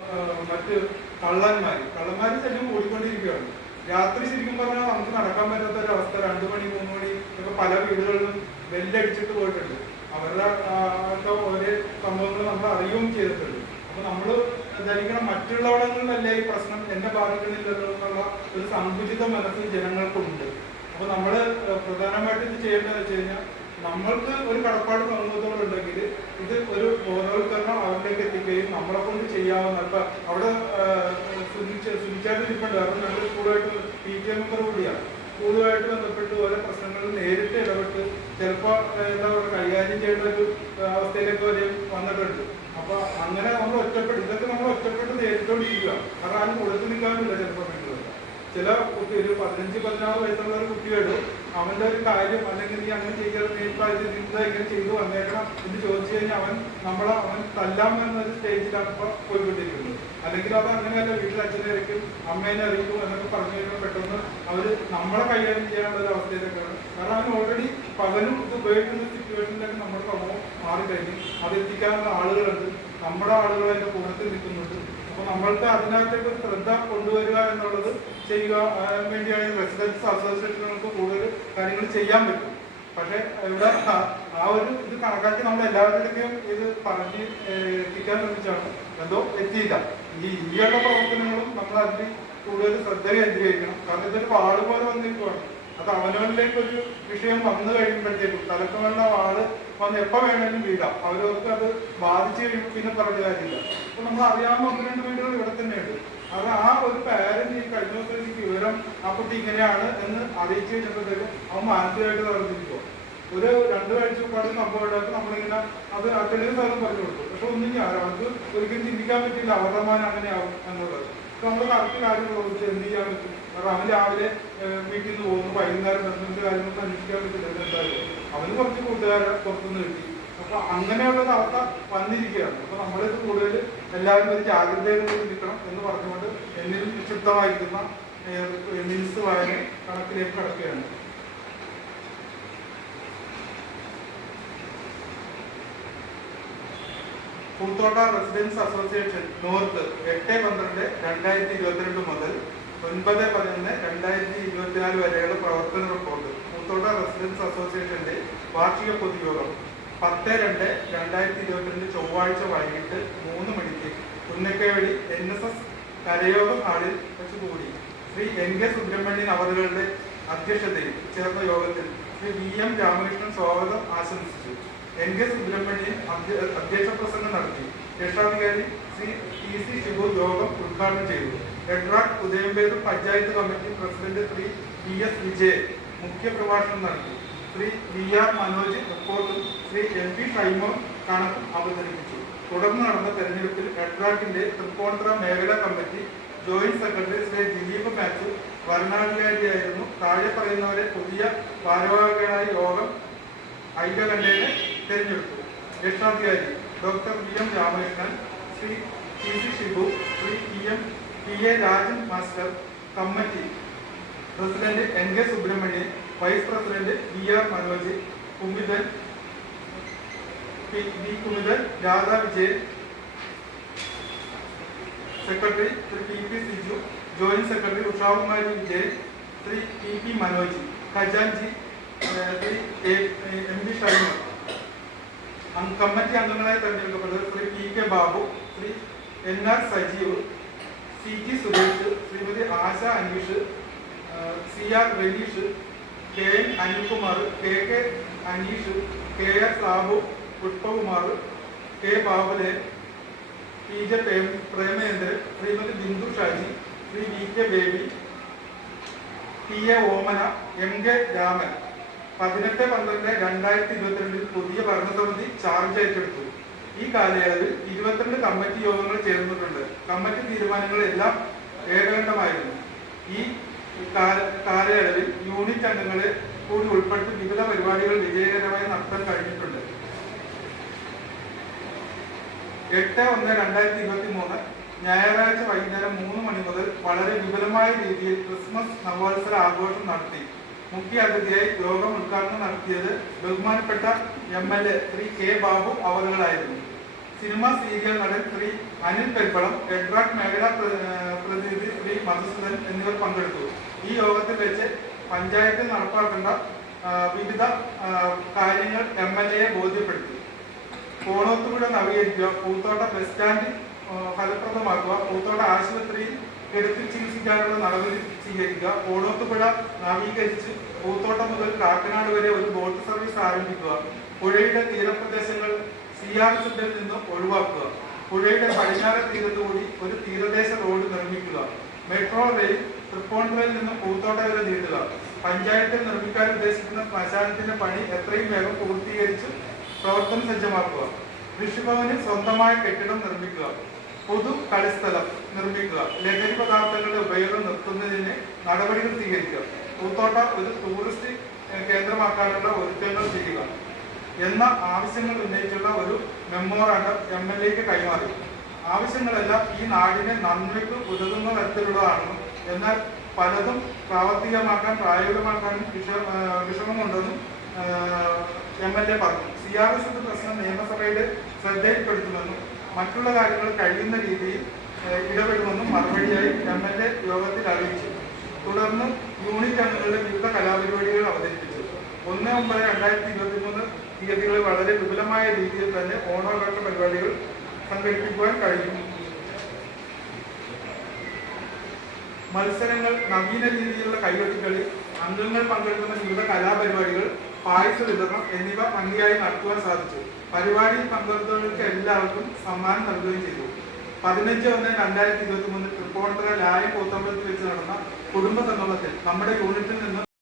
മറ്റ് കള്ളന്മാര്. കള്ളന്മാര് ശല്യം ഓടിക്കൊണ്ടിരിക്കുകയാണ് രാത്രി ശരിക്കും പറഞ്ഞാൽ നമുക്ക് നടക്കാൻ പറ്റാത്ത ഒരു അവസ്ഥ രണ്ടു മണി മൂന്ന് മണി ഒക്കെ പല വീടുകളിലും വെല്ലടിച്ചിട്ട് പോയിട്ടുണ്ട്. അവരുടെ ഓരോ സംഭവങ്ങൾ നമ്മൾ അറിയുകയും ചെയ്തിട്ടുണ്ട്. അപ്പൊ നമ്മൾ ധരിക്കണം. മറ്റുള്ളവിടങ്ങളിലല്ല ഈ പ്രശ്നം ബാധിക്കുന്നില്ലല്ലോ എന്നുള്ള ഒരു സങ്കുചിത മനസ്സ് ജനങ്ങൾക്കുണ്ട്. അപ്പൊ നമ്മൾ പ്രധാനമായിട്ട് ഇത് ചെയ്യേണ്ടത് വെച്ച് കഴിഞ്ഞാൽ നമ്മൾക്ക് ഒരു കടപ്പാട് സമൂഹത്തോടുണ്ടെങ്കിൽ ഇത് ഒരു ബോധവൽക്കരണം അവരിലേക്ക് എത്തിക്കുകയും നമ്മളെ കൊണ്ട് ചെയ്യാവുന്ന ഇപ്പൊ അവിടെ സുനിച്ചായിട്ട് ഇരിപ്പുണ്ട് കാരണം ഞങ്ങൾ സ്കൂളുമായിട്ട് പി ടി എം മെമ്പർ കൂടിയാണ് സ്കൂളുമായിട്ട് ബന്ധപ്പെട്ട് ഓരോ പ്രശ്നങ്ങളിൽ നേരിട്ട് ഇടപെട്ട് ചിലപ്പോൾ എന്താ പറയുക കൈകാര്യം ചെയ്യേണ്ട ഒരു അവസ്ഥയിലേക്ക് വരെയും വന്നിട്ടുണ്ട്. അപ്പൊ അങ്ങനെ നമ്മൾ ഒറ്റപ്പെട്ട്. ഇതൊക്കെ നമ്മൾ ഒറ്റപ്പെട്ട് നേരിട്ടോണ്ടിരിക്കുക. കാരണം ആരും കൊടുത്തു നിൽക്കാനില്ല ചിലപ്പോൾ ചില കുട്ടി ഒരു പതിനഞ്ച് പതിനാറ് വയസ്സുള്ള ഒരു കുട്ടിയോട് അവന്റെ ഒരു കാര്യം അല്ലെങ്കിൽ നീ അങ്ങനെ ചെയ്യരുത് നീ ഇങ്ങനെ ചെയ്തു വന്നേക്കണം എന്ന് ചോദിച്ചു കഴിഞ്ഞാൽ അവൻ നമ്മളെ അവൻ തല്ലാം എന്നൊരു സ്റ്റേജിലാണ് ഇപ്പൊ പോയിക്കൊണ്ടിരിക്കുന്നത് അല്ലെങ്കിൽ അത് അങ്ങനെയല്ല വീട്ടിൽ അച്ഛനെ അറിയിക്കും അമ്മേനെ അറിയിക്കും എന്നൊക്കെ പറഞ്ഞു കഴിയുമ്പോൾ പെട്ടെന്ന് അവർ നമ്മളെ കൈകാര്യം ചെയ്യാനുള്ള ഒരു അവസ്ഥയിലേക്കാണ്. കാരണം അവൻ ഓൾറെഡി പകലും ഇത് ഉപയോഗിക്കുന്ന സിറ്റുവേഷനിലൊക്കെ നമ്മുടെ സമൂഹം മാറിക്കഴിഞ്ഞു. അത് എത്തിക്കാനുള്ള ആളുകളുണ്ട്. നമ്മുടെ ആളുകൾ അതിന്റെ കൂട്ടത്തിൽ നിൽക്കുന്നുണ്ട്. അപ്പൊ നമ്മൾക്ക് അതിനകത്തേക്ക് ശ്രദ്ധ കൊണ്ടുവരിക എന്നുള്ളത് ചെയ്യുക വേണ്ടിയാണ് റെസിഡൻസ് അസോസിയേഷനുകൾക്ക് കൂടുതൽ കാര്യങ്ങൾ ചെയ്യാൻ പറ്റും. പക്ഷെ ഇവിടെ ആ- ഒരു ഇത് കണക്കാക്കി നമ്മൾ എല്ലാവരുടെയും ഇത് പറഞ്ഞ് എത്തിക്കാൻ ശ്രമിച്ചാണ്. എന്തോ എത്തിയില്ല. ഈ ഈയുള്ള പ്രവർത്തനങ്ങളും നമ്മൾ അതിൽ കൂടുതൽ ശ്രദ്ധ കേന്ദ്രീകരിക്കണം. കാരണം ഇതൊരു പാട് പോലെ വന്നിരിക്കുവാണ്. അത് അവനവനിലേക്ക് ഒരു വിഷയം വന്നു കഴിയുമ്പോഴത്തേക്കും തലക്കമുള്ള ആൾ വന്ന് എപ്പോ വേണമെങ്കിലും വീടാം അവരവർക്ക് അത് ബാധിച്ചു കഴിയുമ്പോൾ പിന്നെ പറഞ്ഞ കാര്യമില്ല. അപ്പൊ നമ്മൾ അറിയാവുന്ന ഒന്ന് രണ്ട് വീടുകൾ ഇവിടെ തന്നെയുണ്ട്. അത് ആ ഒരു പാരന്റ് ഈ കഴിഞ്ഞ ദിവസം എനിക്ക് വിവരം ആ കുട്ടി ഇങ്ങനെയാണ് എന്ന് അറിയിച്ചു കഴിഞ്ഞപ്പോഴത്തേക്കും അവൻ മാനസികമായിട്ട് തളർന്നിരിക്കുക ഒരു രണ്ട് ആഴ്ച പാട് സംഭവം നമ്മളിങ്ങനെ അത് അച്ഛനും സ്ഥലം പറഞ്ഞു കൊടുക്കും പക്ഷെ ഒന്നും ഞാൻ അവർക്ക് ഒരിക്കലും ചിന്തിക്കാൻ പറ്റില്ല. അവരുടെ മാൻ അങ്ങനെയാവും എന്നുള്ളത്. നമ്മൾ കറക്റ്റ് കാര്യങ്ങൾ ചോദിച്ചു എന്ത് ചെയ്യാൻ പറ്റും? അവൻ രാവിലെ വീട്ടിൽ നിന്ന് പോകുന്നു വൈകുന്നേരം ബന്ധുവിന്റെ കാര്യങ്ങളൊന്നും അന്വേഷിക്കാൻ പറ്റില്ല എന്തായാലും. അവന് കുറച്ച് കൂട്ടുകാരെ പുറത്തുനിന്ന് കിട്ടി. അപ്പൊ അങ്ങനെയുള്ള ഒരു അവസ്ഥ വന്നിരിക്കുകയാണ്. അപ്പൊ നമ്മളിത് കൂടുതൽ എല്ലാവരും ഒരു ജാഗ്രതയോട് നിൽക്കണം എന്ന് പറഞ്ഞുകൊണ്ട് എന്നിൽ നിക്ഷിപ്തമായിരിക്കുന്ന മിനിസ് വായന കണക്കിലേക്ക് കടക്കുകയാണ്. പൂത്തോട്ട റെസിഡൻസ് അസോസിയേഷൻ നോർത്ത് എട്ട് പന്ത്രണ്ട് രണ്ടായിരത്തി ഇരുപത്തിരണ്ട് മുതൽ ഒൻപത് പതിനൊന്ന് രണ്ടായിരത്തി ഇരുപത്തിനാല് വരെയുള്ള പ്രവർത്തന റിപ്പോർട്ട്. പൂത്തോട്ട റെസിഡൻസ് അസോസിയേഷന്റെ വാർഷിക പൊതുയോഗം പത്ത് രണ്ട് രണ്ടായിരത്തി ഇരുപത്തിരണ്ട് ചൊവ്വാഴ്ച വൈകിട്ട് മൂന്ന് മണിക്ക് ഉന്നക്കവഴി എൻ എസ് എസ് കരയോഗം ഹാളിൽ വെച്ച് കൂടി ശ്രീ എൻ കെ സുബ്രഹ്മണ്യൻ അവറുകളുടെ അധ്യക്ഷതയിൽ ചേർന്ന യോഗത്തിൽ ശ്രീ വി എം രാമകൃഷ്ണൻ സ്വാഗതം ആശംസിച്ചു. എൻ കെ സുബ്രഹ്മണ്യൻ അധ്യ- അധ്യക്ഷ പ്രസംഗം നടത്തി. രക്ഷാധികാരി ശ്രീ ടി സി ശിവു യോഗം ഉദ്ഘാടനം ചെയ്തു. EDRAC ഉദയംപേരും panchayat committee president Shri V S Vijayan മുഖ്യപ്രഭാഷണം നടത്തി. ശ്രീ വി ആർ മനോജ് റിപ്പോർട്ടും ശ്രീ എം പി സൈമോൻ കണക്കും അവതരിപ്പിച്ചു. തുടർന്ന് നടന്ന തെരഞ്ഞെടുപ്പിൽ എഡ്രാക്കിന്റെ തൃക്കോണത്ര മേഖലാ committee joint secretary Shri Dileep Mathew വരണാധികാരിയായിരുന്നു താഴെ പറയുന്നവരെ പുതിയ ഭാരവാഹികളായി യോഗം ഐക്യകണ്ഠേനെ തിരഞ്ഞെടുത്തു. രക്ഷാധികാരി doctor V M Ramakrishnan Shri P C Shibu Shri P M P A Rajan master committee president N K Subramanian vice president V R Manoj കുമിതൻ P V കുമിതൻ Radha Vijayan secretary Shri P P Siju joint secretary Ushakumari Vijayan Shri P P Manoj ഖജാൻജി Shri M Shaima അംഗ- committee അംഗങ്ങളായി തെരഞ്ഞെടുക്കപ്പെട്ടത് Shri P K Babu Shri N R Sajeev C T Suresh Shrimati Asha Aneesh C R Ranish K N Anilkumar K K Aneesh K R Sabu Pushpakumar K ബാബുലെ P J Prem Premendran Shrimati Bindu Shaji Shri V K Baby P A Omana M K Raman. പതിനെട്ട് പന്ത്രണ്ട് രണ്ടായിരത്തി ഇരുപത്തിരണ്ടിൽ പുതിയ ഭരണസമിതി charge ഏറ്റെടുത്തു. ഈ കാലയളവിൽ ഇരുപത്തിരണ്ട് കമ്മിറ്റി യോഗങ്ങൾ ചേർന്നിട്ടുണ്ട്. കമ്മിറ്റി തീരുമാനങ്ങളെല്ലാം ഏകകണ്ഠമായിരുന്നു. ഈ കാല- കാലയളവിൽ യൂണിറ്റ് അംഗങ്ങളെ കൂടി ഉൾപ്പെടുത്തി വിവിധ പരിപാടികൾ വിജയകരമായി നടത്താൻ കഴിഞ്ഞിട്ടുണ്ട്. എട്ട് ഒന്ന് രണ്ടായിരത്തി ഇരുപത്തി മൂന്ന് ഞായറാഴ്ച വൈകുന്നേരം മൂന്ന് മണി മുതൽ വളരെ വിപുലമായ രീതിയിൽ ക്രിസ്മസ് നവോത്സര ആഘോഷം നടത്തി. മുഖ്യ അതിഥിയായി യോഗം ഉദ്ഘാടനം നടത്തിയത് ബഹുമാനപ്പെട്ട M L A Shri K Babu അവറുകളായിരുന്നു. Cinema serial നടൻ ശ്രീ അനിൽ പെരുപ്പളം എഡ്രാക് മേഖലാ പ്രതിനിധി ശ്രീ മധുസൂദൻ എന്നിവർ പങ്കെടുത്തു. ഈ യോഗത്തിൽ വെച്ച് പഞ്ചായത്തിൽ നടപ്പാക്കേണ്ട വിവിധ കാര്യങ്ങൾ എം എൽ എയെ ബോധ്യപ്പെടുത്തി. കോണോത്തുപുഴ നവീകരിക്കുക പൂത്തോട്ട ബസ് സ്റ്റാൻഡ് ഫലപ്രദമാക്കുക പൂത്തോട്ട ആശുപത്രിയിൽ കിടത്തി ചികിത്സിക്കാനുള്ള നടപടി സ്വീകരിക്കുക. കോണോത്തുപുഴ നവീകരിച്ച് പൂത്തോട്ടം മുതൽ കാക്കനാട് വരെ ഒരു ബോട്ട് സർവീസ് ആരംഭിക്കുക. പുഴയുടെ തീരപ്രദേശങ്ങൾ സി ആർ സെഡിൽ നിന്ന് ഒഴിവാക്കുക. പുഴയുടെ പടിഞ്ഞാറ് തീരത്തുകൂടി ഒരു തീരദേശ റോഡ് നിർമ്മിക്കുക. മെട്രോ റെയിൽ തൃപ്പൂണിത്തുറയിൽ നിന്ന് പൂത്തോട്ട വരെ നീട്ടുക. പഞ്ചായത്തിൽ നിർമ്മിക്കാൻ ഉദ്ദേശിക്കുന്ന ശ്മശാനത്തിന്റെ പണി എത്രയും വേഗം പൂർത്തീകരിച്ച് പ്രവർത്തനം സജ്ജമാക്കുക. കൃഷിഭവന് സ്വന്തമായ കെട്ടിടം നിർമ്മിക്കുക. പൊതു കളിസ്ഥലം നിർമ്മിക്കുക. ലഹരി പദാർത്ഥങ്ങളുടെ ഉപയോഗം നിർത്തുന്നതിന് നടപടികൾ സ്വീകരിക്കുക. പൂത്തോട്ട ഒരു ടൂറിസ്റ്റ് കേന്ദ്രമാക്കാനുള്ള ഒരുക്കങ്ങൾ ചെയ്യുക. എന്ന ആവശ്യങ്ങൾ ഉന്നയിച്ചുള്ള ഒരു മെമ്മോറാണ്ടം എം എൽ എക്ക് കൈമാറി. ആവശ്യങ്ങളെല്ലാം ഈ നാടിനെ നന്മയ്ക്ക് ഉതകുന്ന തരത്തിലുള്ളതാണെന്നും എന്നാൽ പലതും പ്രാവർത്തികമാക്കാൻ പ്രായോഗികമാക്കാനും വിഷ വിഷമമുണ്ടെന്നും എം എൽ എ പറഞ്ഞു. സി ആർ എസ് പ്രശ്നം നിയമസഭയുടെ ശ്രദ്ധയിൽപ്പെടുത്തുമെന്നും മറ്റുള്ള കാര്യങ്ങൾ കഴിയുന്ന രീതിയിൽ ഇടപെടുമെന്നും മറുപടിയായി എം എൽ എ യോഗത്തിൽ അറിയിച്ചു. തുടർന്ന് യൂണിറ്റ് അംഗങ്ങളുടെ വിവിധ കലാപരിപാടികൾ അവതരിപ്പിച്ചു. ഒന്ന് ഒമ്പത് രണ്ടായിരത്തി ഇരുപത്തി മൂന്ന് തീയതികളിൽ വളരെ വിപുലമായ രീതിയിൽ തന്നെ ഓണാഘോഷ പരിപാടികൾ സംഘടിപ്പിക്കുവാൻ കഴിയും. മത്സരങ്ങൾ നവീന രീതിയിലുള്ള കൈകൊട്ടിക്കളി അംഗങ്ങൾ പങ്കെടുക്കുന്ന വിവിധ കലാപരിപാടികൾ പായസ വിതരണം എന്നിവ ഭംഗിയായി നടത്തുവാൻ സാധിച്ചു. പരിപാടിയിൽ പങ്കെടുത്തവർക്ക് എല്ലാവർക്കും സമ്മാനം നൽകുകയും ചെയ്തു. പതിനഞ്ച് ഒന്ന് രണ്ടായിരത്തി ഇരുപത്തി മൂന്ന് തൃപ്പൂണിത്തുറ ലായ കൂത്തമ്പലത്തിൽ വെച്ച് നടന്ന കുടുംബ സംഗമത്തിൽ നമ്മുടെ യൂണിറ്റിൽ നിന്ന്